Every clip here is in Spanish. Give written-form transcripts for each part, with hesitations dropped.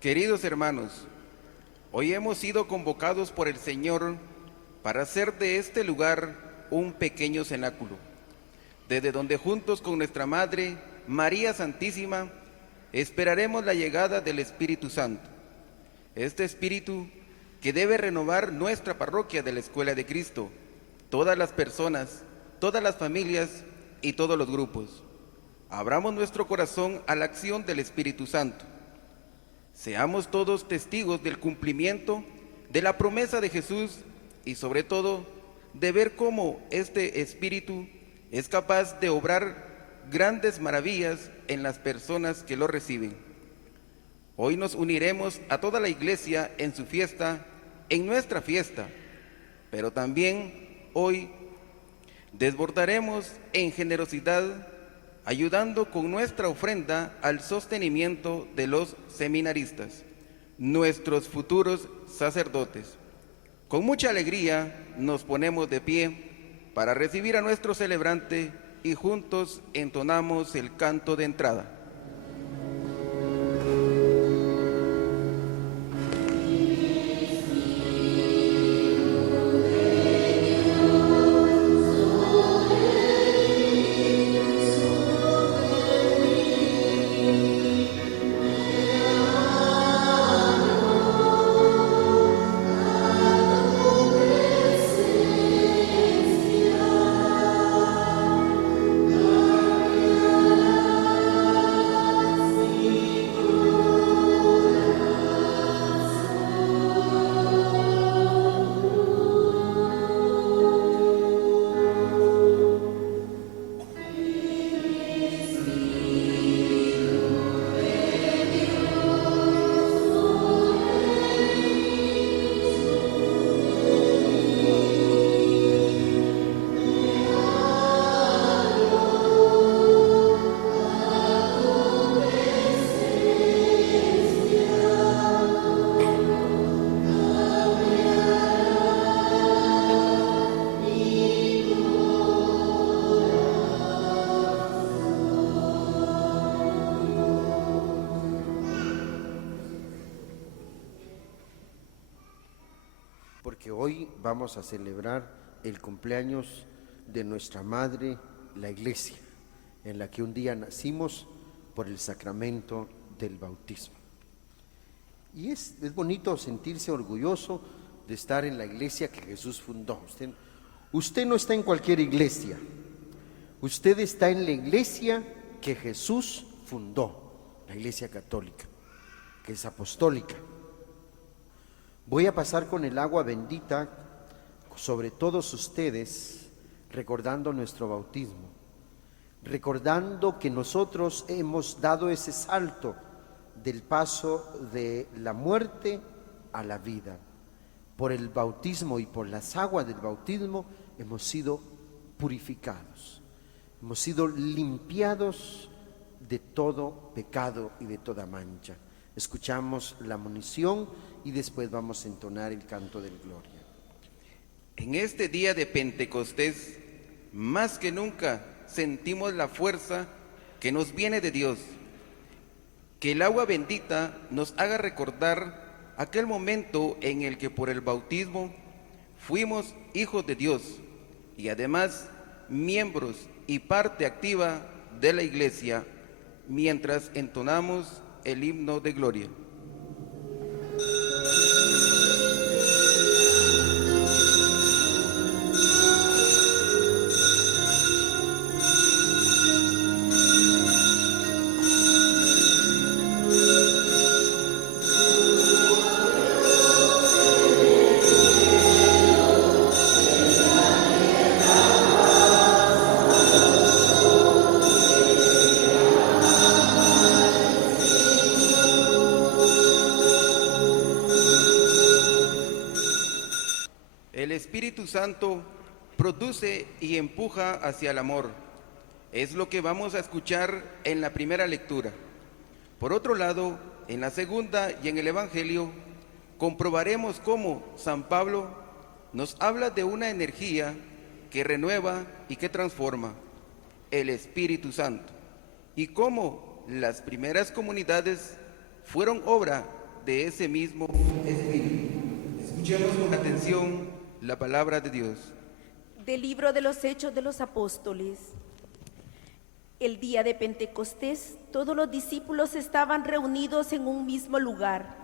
Queridos hermanos, hoy hemos sido convocados por el Señor para hacer de este lugar un pequeño cenáculo, desde donde juntos con nuestra Madre, María Santísima, esperaremos la llegada del Espíritu Santo. Este Espíritu que debe renovar nuestra parroquia de la Escuela de Cristo, todas las personas, todas las familias y todos los grupos. Abramos nuestro corazón a la acción del Espíritu Santo. Seamos todos testigos del cumplimiento de la promesa de Jesús y sobre todo de ver cómo este Espíritu es capaz de obrar grandes maravillas en las personas que lo reciben. Hoy nos uniremos a toda la Iglesia en su fiesta, en nuestra fiesta, pero también hoy desbordaremos en generosidad, ayudando con nuestra ofrenda al sostenimiento de los seminaristas, nuestros futuros sacerdotes. Con mucha alegría nos ponemos de pie para recibir a nuestro celebrante y juntos entonamos el canto de entrada. Porque hoy vamos a celebrar el cumpleaños de nuestra Madre, la Iglesia, en la que un día nacimos por el sacramento del bautismo. Y es bonito sentirse orgulloso de estar en la iglesia que Jesús fundó. Usted no está en cualquier iglesia, usted está en la iglesia que Jesús fundó, la Iglesia Católica, que es apostólica. Voy a pasar con el agua bendita sobre todos ustedes, recordando nuestro bautismo, recordando que nosotros hemos dado ese salto del paso de la muerte a la vida. Por el bautismo y por las aguas del bautismo hemos sido purificados, hemos sido limpiados de todo pecado y de toda mancha. Escuchamos la monición y después vamos a entonar el canto del Gloria. En este día de Pentecostés, más que nunca sentimos la fuerza que nos viene de Dios. Que el agua bendita nos haga recordar aquel momento en el que por el bautismo fuimos hijos de Dios y además miembros y parte activa de la Iglesia mientras entonamos el himno de gloria. El Espíritu Santo produce y empuja hacia el amor. Es lo que vamos a escuchar en la primera lectura. Por otro lado, en la segunda y en el Evangelio, comprobaremos cómo San Pablo nos habla de una energía que renueva y que transforma, el Espíritu Santo, y cómo las primeras comunidades fueron obra de ese mismo Espíritu. Escuchemos con atención la palabra de Dios. Del libro de los Hechos de los Apóstoles. El día de Pentecostés, todos los discípulos estaban reunidos en un mismo lugar.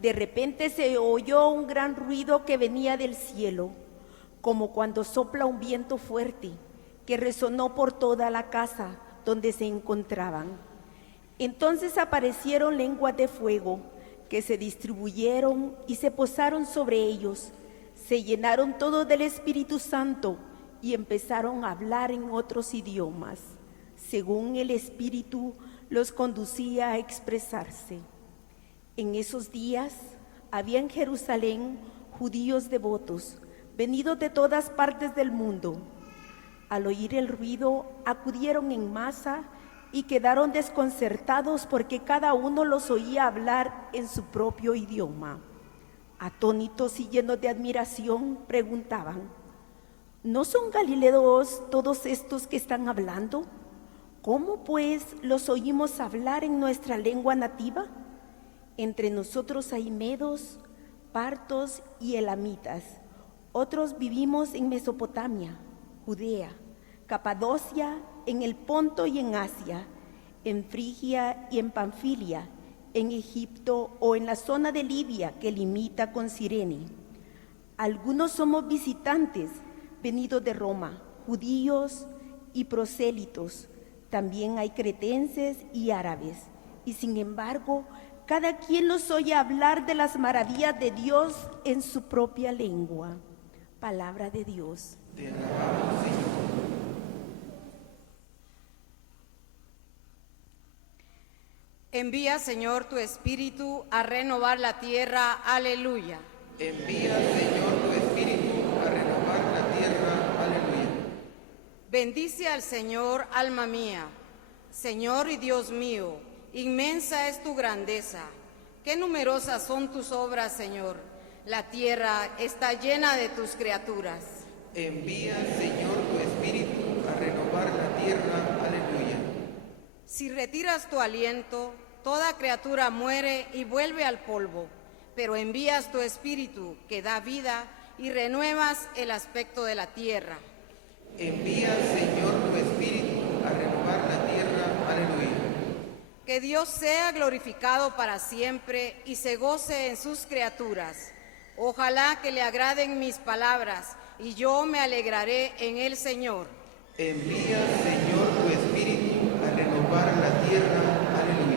De repente se oyó un gran ruido que venía del cielo, como cuando sopla un viento fuerte, que resonó por toda la casa donde se encontraban. Entonces aparecieron lenguas de fuego, que se distribuyeron y se posaron sobre ellos. Se llenaron todos del Espíritu Santo y empezaron a hablar en otros idiomas, según el Espíritu los conducía a expresarse. En esos días había en Jerusalén judíos devotos, venidos de todas partes del mundo. Al oír el ruido, acudieron en masa y quedaron desconcertados porque cada uno los oía hablar en su propio idioma. Atónitos y llenos de admiración, preguntaban: ¿no son galileos todos estos que están hablando? ¿Cómo pues los oímos hablar en nuestra lengua nativa? Entre nosotros hay medos, partos y elamitas. Otros vivimos en Mesopotamia, Judea, Capadocia, en el Ponto y en Asia, en Frigia y en Panfilia, en Egipto o en la zona de Libia que limita con Cirene. Algunos somos visitantes venidos de Roma, judíos y prosélitos. También hay cretenses y árabes. Y sin embargo, cada quien los oye hablar de las maravillas de Dios en su propia lengua. Palabra de Dios. Te alabamos, Señor. Envía, Señor, tu Espíritu a renovar la tierra. Aleluya. Envía, Señor, tu Espíritu a renovar la tierra. Aleluya. Bendice al Señor, alma mía. Señor y Dios mío, inmensa es tu grandeza. Qué numerosas son tus obras, Señor. La tierra está llena de tus criaturas. Envía, Señor, tu Espíritu a renovar la tierra. Aleluya. Si retiras tu aliento, toda criatura muere y vuelve al polvo, pero envías tu Espíritu que da vida y renuevas el aspecto de la tierra. Envía, Señor, tu Espíritu a renovar la tierra. Aleluya. Que Dios sea glorificado para siempre y se goce en sus criaturas. Ojalá que le agraden mis palabras y yo me alegraré en el Señor. Envía, Señor, tu Espíritu a renovar la tierra. Aleluya.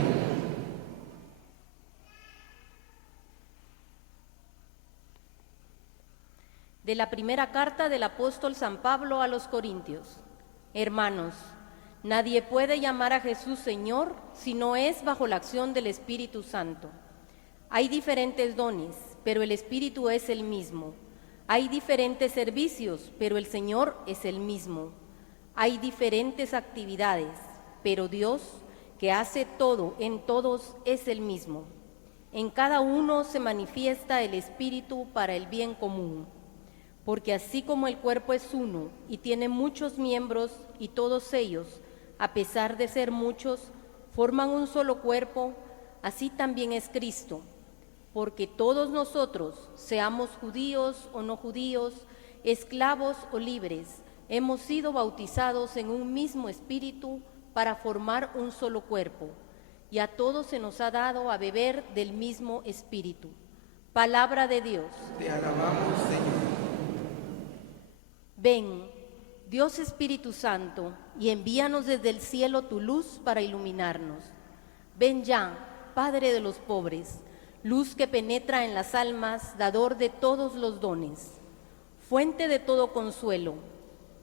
De la primera carta del apóstol San Pablo a los Corintios. Hermanos, nadie puede llamar a Jesús Señor si no es bajo la acción del Espíritu Santo. Hay diferentes dones, pero el Espíritu es el mismo. Hay diferentes servicios, pero el Señor es el mismo. Hay diferentes actividades, pero Dios, que hace todo en todos, es el mismo. En cada uno se manifiesta el Espíritu para el bien común. Porque así como el cuerpo es uno y tiene muchos miembros y todos ellos, a pesar de ser muchos, forman un solo cuerpo, así también es Cristo. Porque todos nosotros, seamos judíos o no judíos, esclavos o libres, hemos sido bautizados en un mismo espíritu para formar un solo cuerpo, y a todos se nos ha dado a beber del mismo espíritu. Palabra de Dios. Te alabamos, Señor. Ven, Dios Espíritu Santo, y envíanos desde el cielo tu luz para iluminarnos. Ven ya, Padre de los pobres, luz que penetra en las almas, dador de todos los dones, fuente de todo consuelo,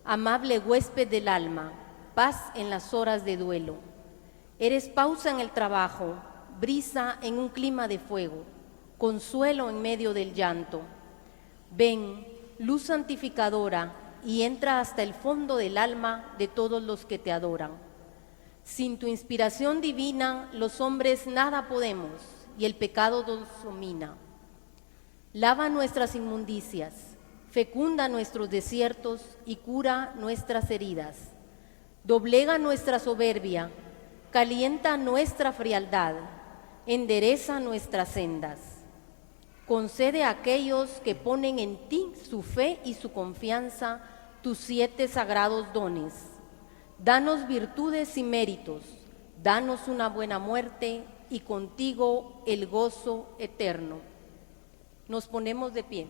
amable huésped del alma, paz en las horas de duelo. Eres pausa en el trabajo, brisa en un clima de fuego, consuelo en medio del llanto. Ven, luz santificadora, y entra hasta el fondo del alma de todos los que te adoran. Sin tu inspiración divina, los hombres nada podemos, y el pecado nos domina. Lava nuestras inmundicias, fecunda nuestros desiertos y cura nuestras heridas. Doblega nuestra soberbia, calienta nuestra frialdad, endereza nuestras sendas. Concede a aquellos que ponen en ti su fe y su confianza tus 7 sagrados dones. Danos virtudes y méritos, danos una buena muerte y contigo el gozo eterno. Nos ponemos de pie.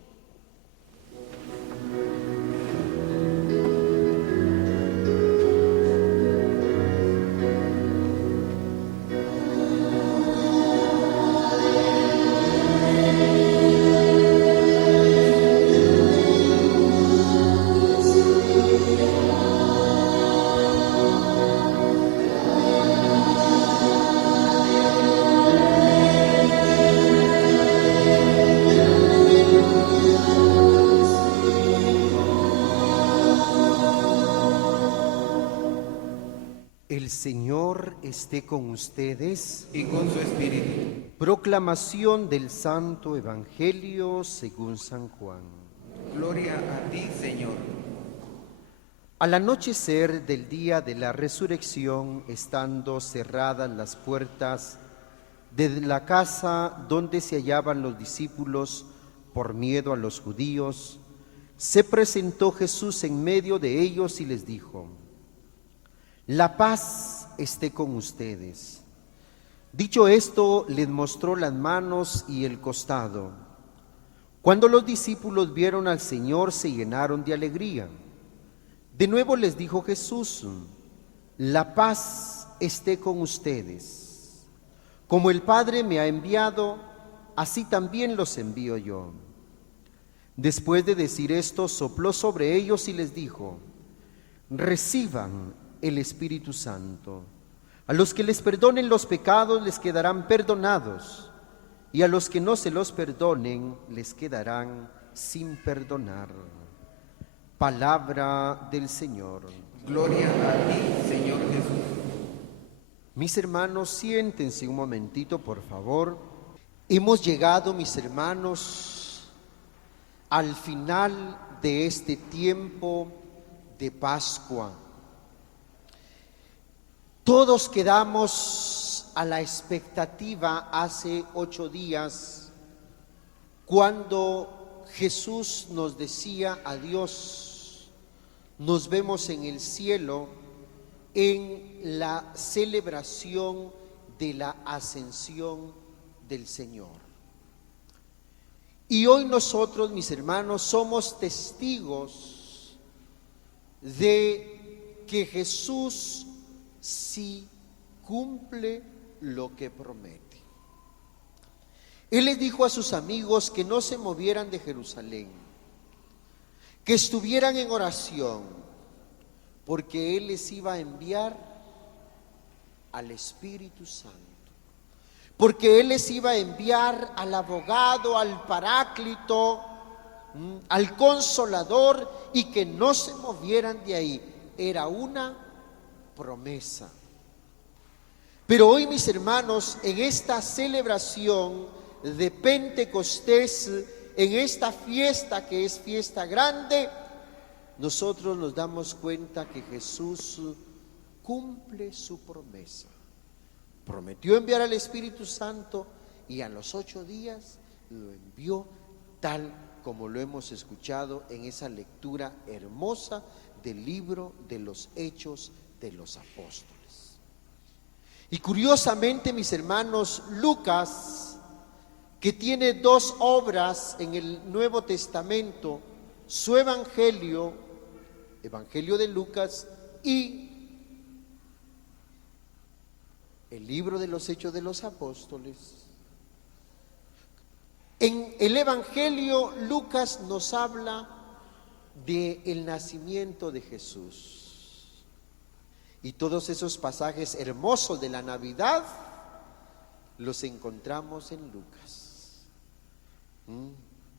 El Señor esté con ustedes. Y con su espíritu. Proclamación del Santo Evangelio según San Juan. Gloria a ti, Señor. Al anochecer del día de la resurrección, estando cerradas las puertas de la casa donde se hallaban los discípulos por miedo a los judíos, se presentó Jesús en medio de ellos y les dijo: La paz esté con ustedes. Dicho esto, les mostró las manos y el costado. Cuando los discípulos vieron al Señor, se llenaron de alegría. De nuevo les dijo Jesús: La paz esté con ustedes. Como el Padre me ha enviado, así también los envío yo. Después de decir esto, sopló sobre ellos y les dijo: Reciban el Espíritu Santo. A los que les perdonen los pecados les quedarán perdonados, y a los que no se los perdonen les quedarán sin perdonar. Palabra del Señor. Gloria a ti, Señor Jesús. Mis hermanos, siéntense un momentito, por favor. Hemos llegado, mis hermanos, al final de este tiempo de Pascua. Todos quedamos a la expectativa hace 8 días, cuando Jesús nos decía adiós. Nos vemos en el cielo en la celebración de la ascensión del Señor. Y hoy nosotros, mis hermanos, somos testigos de que Jesús sí cumple lo que promete. Él les dijo a sus amigos que no se movieran de Jerusalén, que estuvieran en oración, porque Él les iba a enviar al Espíritu Santo, porque Él les iba a enviar al abogado, al Paráclito, al Consolador, y que no se movieran de ahí. Era una promesa. Pero hoy, mis hermanos, en esta celebración de Pentecostés, en esta fiesta que es fiesta grande, nosotros nos damos cuenta que Jesús cumple su promesa. Prometió enviar al Espíritu Santo y a los 8 días lo envió, tal como lo hemos escuchado en esa lectura hermosa del libro de los Hechos de los Apóstoles. Y curiosamente, mis hermanos, Lucas, que tiene 2 obras en el Nuevo Testamento, su Evangelio de Lucas, y el libro de los Hechos de los Apóstoles. En el Evangelio, Lucas nos habla del nacimiento de Jesús. Y todos esos pasajes hermosos de la Navidad los encontramos en Lucas.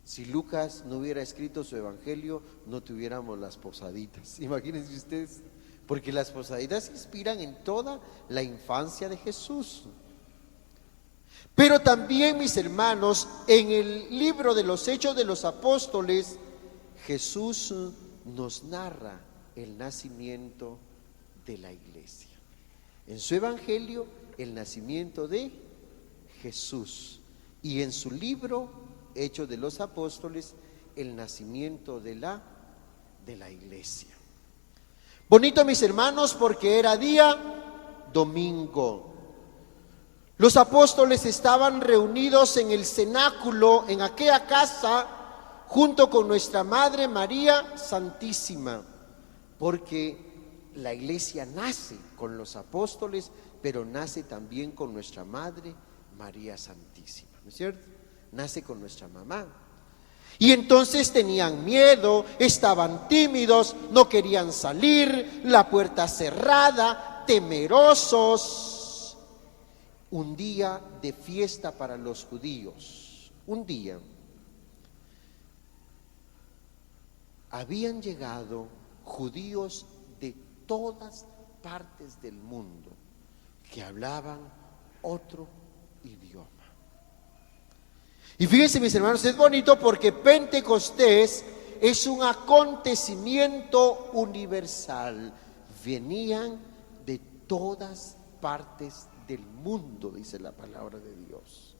Si Lucas no hubiera escrito su Evangelio, no tuviéramos las posaditas. Imagínense ustedes, porque las posaditas inspiran en toda la infancia de Jesús. Pero también, mis hermanos, en el libro de los Hechos de los Apóstoles, Jesús nos narra el nacimiento de la iglesia. En su Evangelio, el nacimiento de Jesús. Y en su libro, Hechos de los Apóstoles, el nacimiento de la iglesia. Bonito, mis hermanos, porque era día domingo. Los apóstoles estaban reunidos en el cenáculo, en aquella casa, junto con nuestra Madre María Santísima, porque la iglesia nace con los apóstoles, pero nace también con nuestra Madre María Santísima, ¿no es cierto? Nace con nuestra mamá. Y entonces tenían miedo, estaban tímidos, no querían salir, la puerta cerrada, temerosos. Un día de fiesta para los judíos, un día. Habían llegado judíos de todas partes del mundo que hablaban otro idioma. Y fíjense, mis hermanos, es bonito porque Pentecostés es un acontecimiento universal. Venían de todas partes del mundo, dice la palabra de Dios.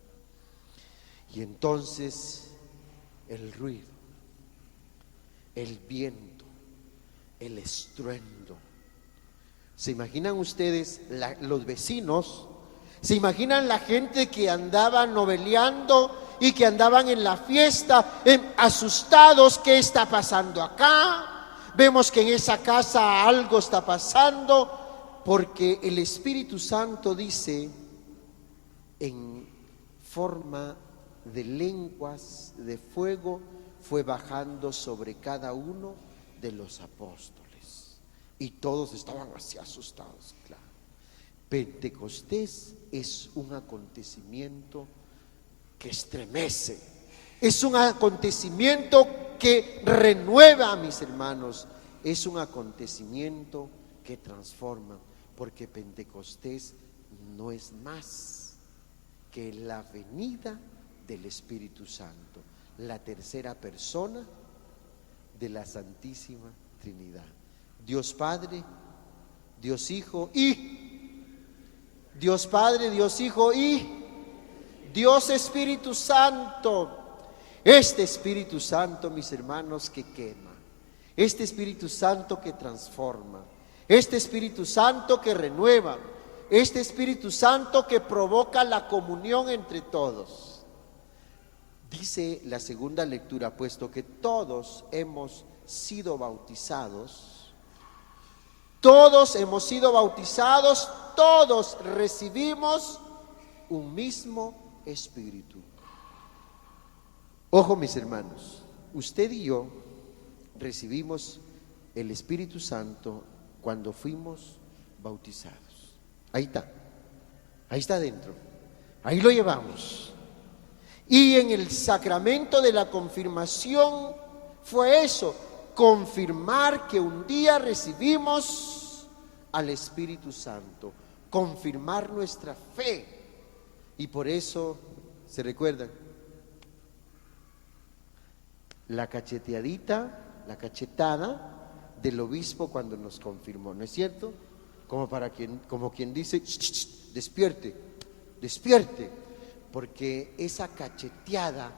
Y entonces el ruido, el viento, el estruendo. ¿Se imaginan ustedes los vecinos? ¿Se imaginan la gente que andaba noveleando y que andaban en la fiesta, asustados? ¿Qué está pasando acá? Vemos que en esa casa algo está pasando, porque el Espíritu Santo dice en forma de lenguas de fuego fue bajando sobre cada uno de los apóstoles, y todos estaban así asustados. Claro, Pentecostés es un acontecimiento que estremece, es un acontecimiento que renueva, mis hermanos, es un acontecimiento que transforma, porque Pentecostés no es más que la venida del Espíritu Santo, la tercera persona de la Santísima Trinidad. Dios Padre, Dios Hijo y Dios Padre, Dios Hijo y Dios Espíritu Santo. Este Espíritu Santo, mis hermanos, que quema, este Espíritu Santo que transforma, este Espíritu Santo que renueva, este Espíritu Santo que provoca la comunión entre todos. Dice la segunda lectura, puesto que todos hemos sido bautizados, todos recibimos un mismo Espíritu. Ojo, mis hermanos, usted y yo recibimos el Espíritu Santo cuando fuimos bautizados. Ahí está dentro, ahí lo llevamos. Y en el sacramento de la confirmación fue eso, confirmar que un día recibimos al Espíritu Santo, confirmar nuestra fe. Y por eso, ¿se recuerdan? La cacheteadita, la cachetada del obispo cuando nos confirmó, ¿no es cierto? Como quien dice, despierte, despierte, porque esa cacheteada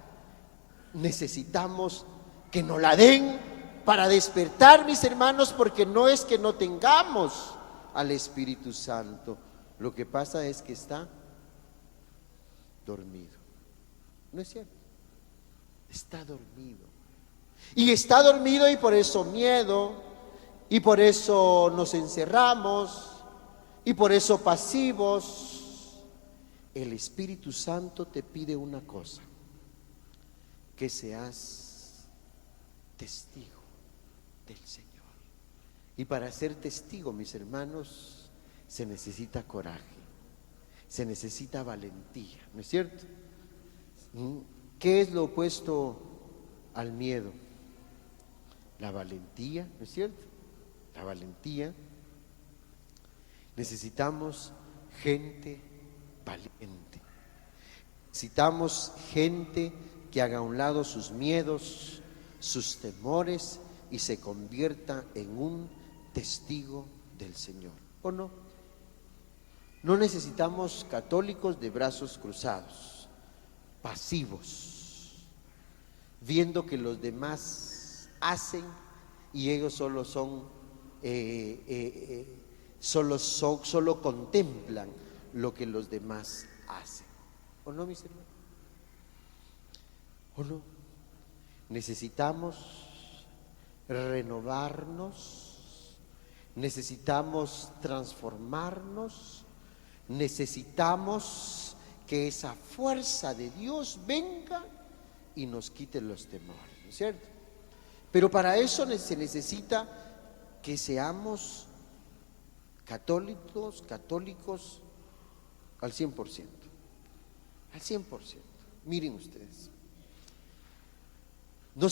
necesitamos que nos la den para despertar, mis hermanos, porque no es que no tengamos al Espíritu Santo, lo que pasa es que está dormido, ¿no es cierto? Está dormido, y está dormido, y por eso miedo, y por eso nos encerramos, y por eso pasivos. El Espíritu Santo te pide una cosa, que seas testigo del Señor. Y para ser testigo, mis hermanos, se necesita coraje, se necesita valentía, ¿no es cierto? ¿Qué es lo opuesto al miedo? La valentía, ¿no es cierto? La valentía. Necesitamos gente valiente. Necesitamos gente que haga a un lado sus miedos, sus temores y se convierta en un testigo del Señor. ¿O no? No necesitamos católicos de brazos cruzados, pasivos, viendo que los demás hacen y ellos solo contemplan lo que los demás hacen. ¿O no, mis hermanos? ¿O no? Necesitamos renovarnos, necesitamos transformarnos, necesitamos que esa fuerza de Dios venga y nos quite los temores, ¿no es cierto? Pero para eso se necesita que seamos católicos al 100%, al 100%. Miren ustedes, no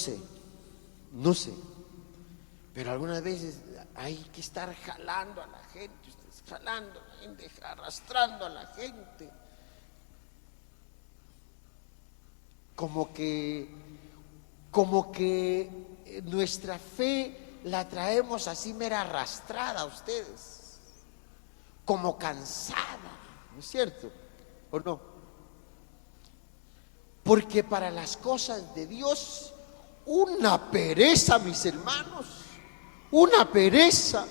sé, pero algunas veces hay que estar jalando a la gente, ustedes jalando a la gente, arrastrando a la gente, como que nuestra fe la traemos así mera arrastrada a ustedes, como cansada, ¿no es cierto? ¿O no? Porque para las cosas de Dios, una pereza, mis hermanos, una pereza.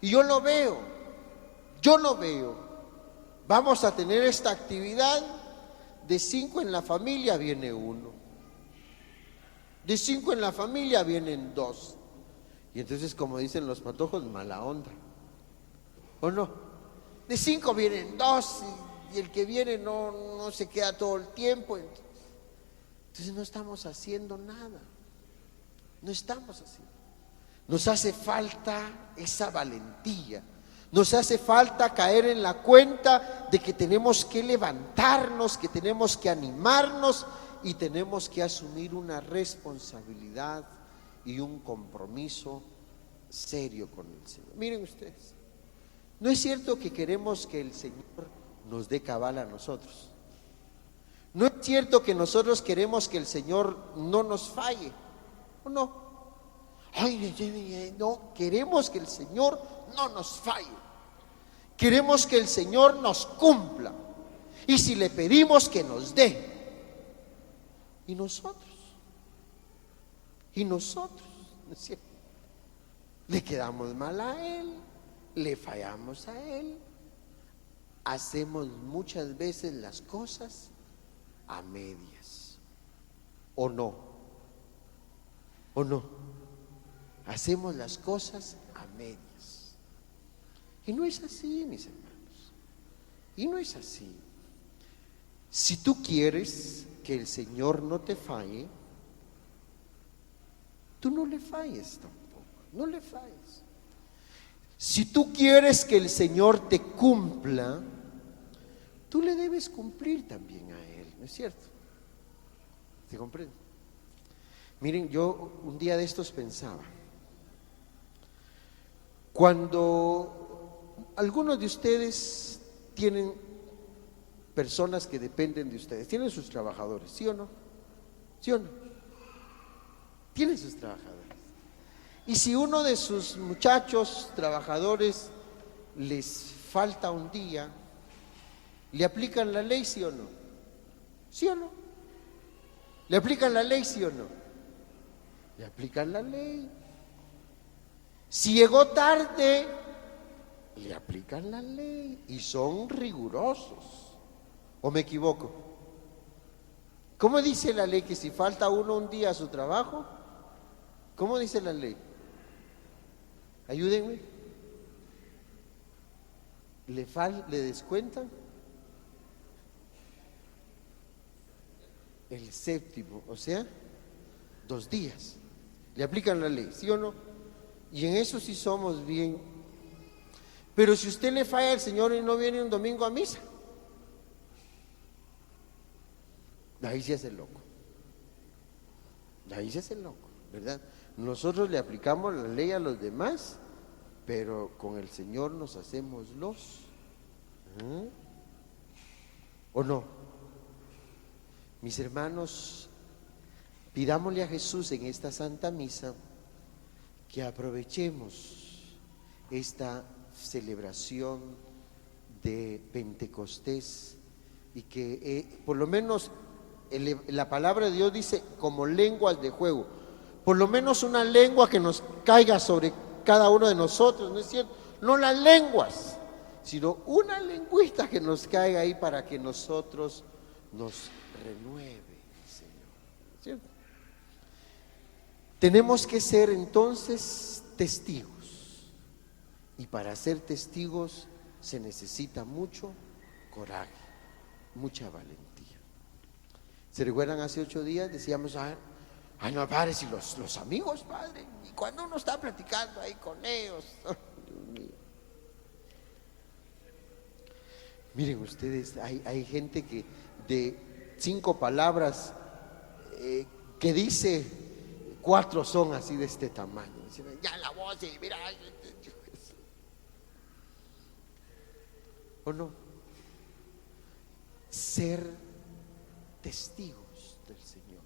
Y yo lo veo. Vamos a tener esta actividad, de 5 en la familia viene 1, de 5 en la familia vienen 2, y entonces, como dicen los patojos, mala onda, ¿o no? De 5 vienen 2 y el que viene no se queda todo el tiempo. Entonces no estamos haciendo nada, Nos hace falta esa valentía, nos hace falta caer en la cuenta de que tenemos que levantarnos, que tenemos que animarnos y tenemos que asumir una responsabilidad y un compromiso serio con el Señor. Miren ustedes, no es cierto que queremos que el Señor nos dé cabal a nosotros. No es cierto que nosotros queremos que el Señor no nos falle, ¿o no? No, queremos que el Señor no nos falle. Queremos que el Señor nos cumpla. Y si le pedimos, que nos dé. Y nosotros, ¿no es cierto? Le quedamos mal a Él, le fallamos a Él, hacemos muchas veces las cosas a medias, ¿o no? Hacemos las cosas a medias. Y no es así, mis hermanos, y no es así. Si tú quieres que el Señor no te falle, tú no le falles tampoco, no le falles. Si tú quieres que el Señor te cumpla, tú le debes cumplir también a Él, ¿no es cierto? ¿Te comprende? Miren, yo un día de estos pensaba, cuando algunos de ustedes tienen personas que dependen de ustedes, tienen sus trabajadores, ¿sí o no? ¿Sí o no? Tienen sus trabajadores. Y si uno de sus muchachos trabajadores les falta un día, ¿le aplican la ley, sí o no? ¿Sí o no? ¿Le aplican la ley, sí o no? Le aplican la ley. Si llegó tarde, le aplican la ley y son rigurosos. ¿O me equivoco? ¿Cómo dice la ley que si falta uno un día a su trabajo? ¿Cómo dice la ley? Ayúdenme. ¿Le descuentan? El séptimo, o sea, 2 días. Le aplican la ley, ¿sí o no? Y en eso sí somos bien. Pero si usted le falla al Señor y no viene un domingo a misa, ahí se hace loco. Ahí se hace loco, ¿verdad? Nosotros le aplicamos la ley a los demás, pero con el Señor nos hacemos ¿o no? Mis hermanos, pidámosle a Jesús en esta Santa Misa que aprovechemos esta celebración de Pentecostés y que por lo menos la palabra de Dios dice como lenguas de fuego, por lo menos una lengua que nos caiga sobre cada uno de nosotros, ¿no es cierto? No las lenguas, sino una lengüita que nos caiga ahí para que nosotros nos renueve, Señor, ¿no es cierto? Tenemos que ser entonces testigos, y para ser testigos se necesita mucho coraje, mucha valentía. ¿Se recuerdan hace 8 días? Decíamos, ay no, padre, si los amigos, padre, y cuando uno está platicando ahí con ellos, oh, Dios mío. Miren ustedes, hay gente que de 5 palabras que dice, 4 son así de este tamaño. Ya la voz y mira, ¿o no? Ser testigos del Señor.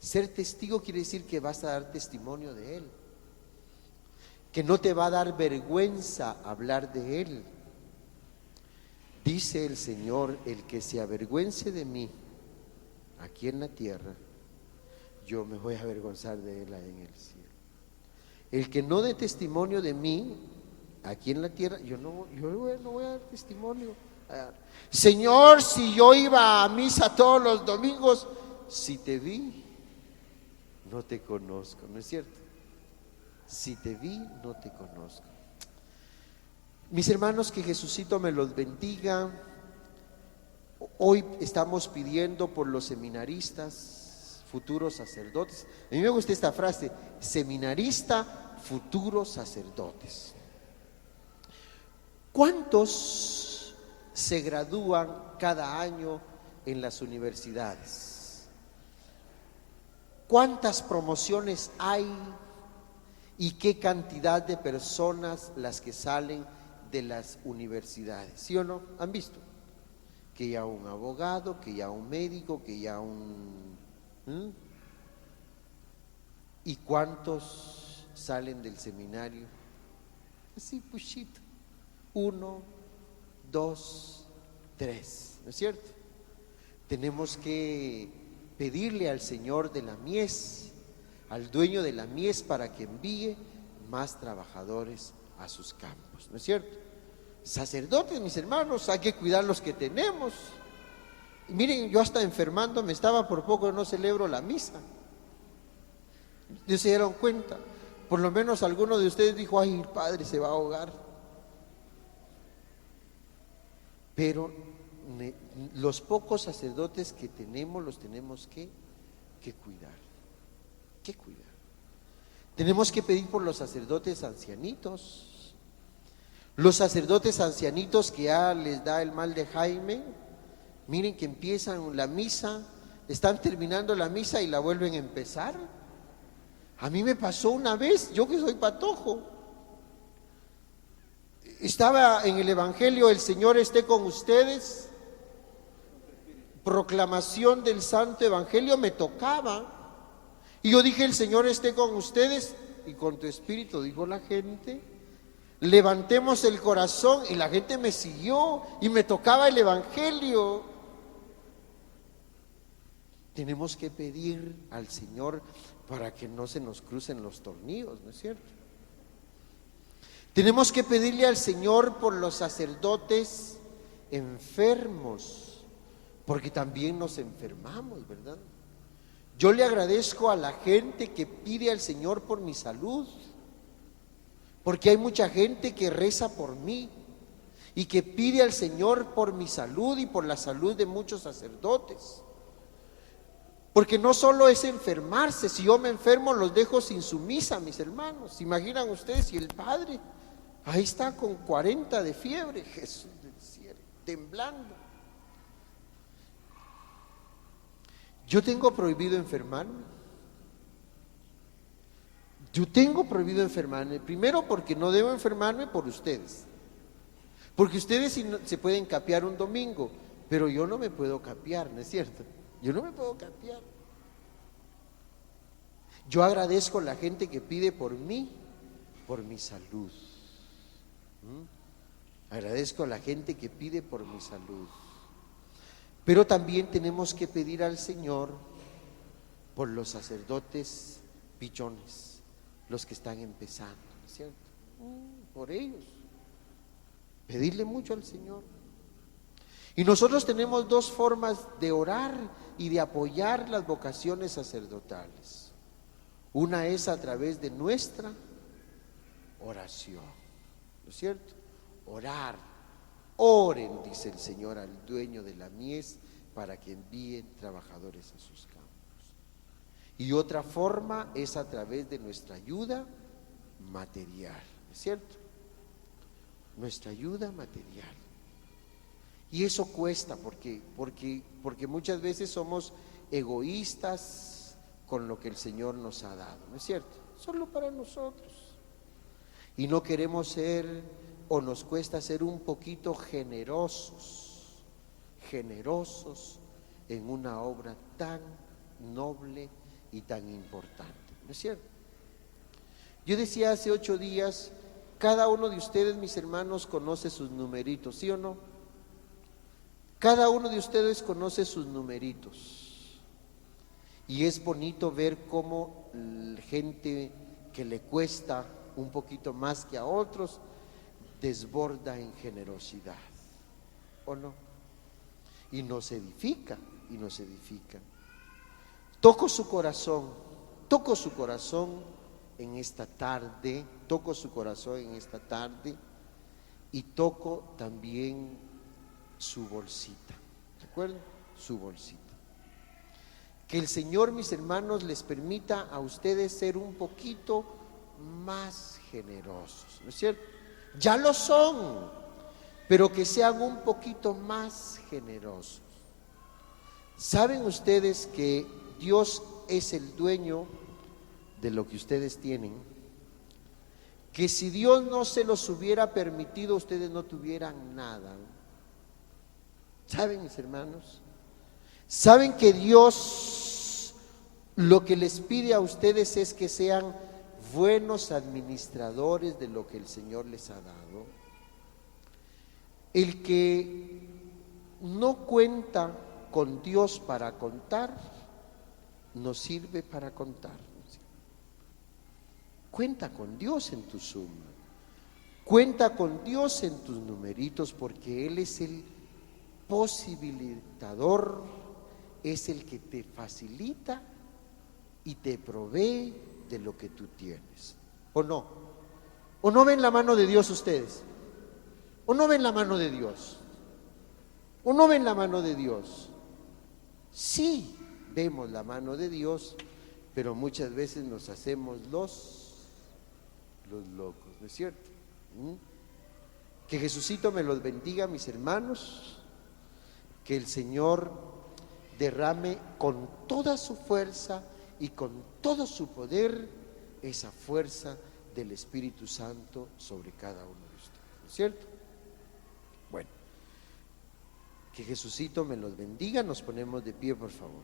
Ser testigo quiere decir que vas a dar testimonio de Él, que no te va a dar vergüenza hablar de Él. Dice el Señor, el que se avergüence de mí aquí en la tierra, yo me voy a avergonzar de Él en el cielo. El que no dé testimonio de mí aquí en la tierra, yo no voy a dar testimonio. Señor, si yo iba a misa todos los domingos, si te vi, no te conozco, ¿no es cierto? Si te vi, no te conozco. Mis hermanos, que Jesucito me los bendiga. Hoy estamos pidiendo por los seminaristas, futuros sacerdotes. A mí me gusta esta frase, seminarista, futuros sacerdotes. ¿Cuántos se gradúan cada año en las universidades? ¿Cuántas promociones hay y qué cantidad de personas las que salen de las universidades? ¿Sí o no? ¿Han visto? Que ya un abogado, que ya un médico, que ya un... ¿Y cuántos salen del seminario? Así, puchito. 1, 2, 3, ¿no es cierto? Tenemos que pedirle al Señor de la mies, al dueño de la mies, para que envíe más trabajadores a sus campos, ¿no es cierto? Sacerdotes, mis hermanos, hay que cuidar los que tenemos. Y miren, yo hasta enfermando me estaba, por poco no celebro la misa. ¿No se dieron cuenta? Por lo menos alguno de ustedes dijo, ay, el padre se va a ahogar. Pero los pocos sacerdotes que tenemos los tenemos que cuidar. ¿Qué cuidar? Tenemos que pedir por los sacerdotes ancianitos. Los sacerdotes ancianitos que ya les da el mal de Jaime, miren que empiezan la misa, están terminando la misa y la vuelven a empezar. A mí me pasó una vez, yo que soy patojo. Estaba en el Evangelio, el Señor esté con ustedes, proclamación del Santo Evangelio, me tocaba. Y yo dije, el Señor esté con ustedes y con tu espíritu, dijo la gente. Levantemos el corazón, y la gente me siguió y me tocaba el Evangelio. Tenemos que pedir al Señor para que no se nos crucen los tornillos, ¿no es cierto? Tenemos que pedirle al Señor por los sacerdotes enfermos, porque también nos enfermamos, ¿verdad? Yo le agradezco a la gente que pide al Señor por mi salud, porque hay mucha gente que reza por mí y que pide al Señor por mi salud y por la salud de muchos sacerdotes. Porque no solo es enfermarse, si yo me enfermo los dejo sin su misa, mis hermanos. ¿Se imaginan ustedes si el padre ahí está con 40 de fiebre, Jesús del cielo, temblando? Yo tengo prohibido enfermarme. Yo tengo prohibido enfermarme, primero porque no debo enfermarme por ustedes. Porque ustedes sí se pueden capear un domingo, pero yo no me puedo capear, ¿no es cierto? Yo no me puedo capear. Yo agradezco a la gente que pide por mí, por mi salud. agradezco a la gente que pide por mi salud, pero también tenemos que pedir al Señor por los sacerdotes pichones, los que están empezando, ¿no es cierto? Por ellos, pedirle mucho al Señor. Y nosotros tenemos dos formas de orar y de apoyar las vocaciones sacerdotales. Una es a través de nuestra oración, ¿no es cierto? Orar, oren, dice el Señor al dueño de la mies, para que envíen trabajadores a sus campos. Y otra forma es a través de nuestra ayuda material, ¿no es cierto? Nuestra ayuda material. Y eso cuesta porque muchas veces somos egoístas con lo que el Señor nos ha dado, ¿no es cierto? Solo para nosotros. Y no queremos ser, o nos cuesta ser un poquito generosos en una obra tan noble y tan importante, ¿no es cierto? Yo decía hace 8 días, cada uno de ustedes, mis hermanos, conoce sus numeritos, ¿sí o no? Cada uno de ustedes conoce sus numeritos. Y es bonito ver cómo gente que le cuesta un poquito más que a otros desborda en generosidad, ¿o no? Y nos edifica, Toco su corazón en esta tarde, y toco también su bolsita, ¿de acuerdo? Su bolsita. Que el Señor, mis hermanos, les permita a ustedes ser un poquito más generosos, ¿no es cierto? Ya lo son, pero que sean un poquito más generosos. ¿Saben ustedes que Dios es el dueño de lo que ustedes tienen? Que si Dios no se los hubiera permitido, ustedes no tuvieran nada. ¿Saben, mis hermanos? ¿Saben que Dios lo que les pide a ustedes es que sean buenos administradores de lo que el Señor les ha dado? El que no cuenta con Dios para contar, no sirve para contar. Cuenta con Dios en tu suma, cuenta con Dios en tus numeritos, porque Él es el posibilitador, es el que te facilita y te provee de lo que tú tienes. ¿O no? ¿O no ven la mano de Dios ustedes? ¿O no ven la mano de Dios? ¿O no ven la mano de Dios? Sí, vemos la mano de Dios, pero muchas veces nos hacemos los locos, ¿no es cierto? Que Jesucito me los bendiga, mis hermanos, que el Señor derrame con toda su fuerza y con todo su poder esa fuerza del Espíritu Santo sobre cada uno de ustedes, ¿no es cierto? Bueno, que Jesucito me los bendiga. Nos ponemos de pie, por favor.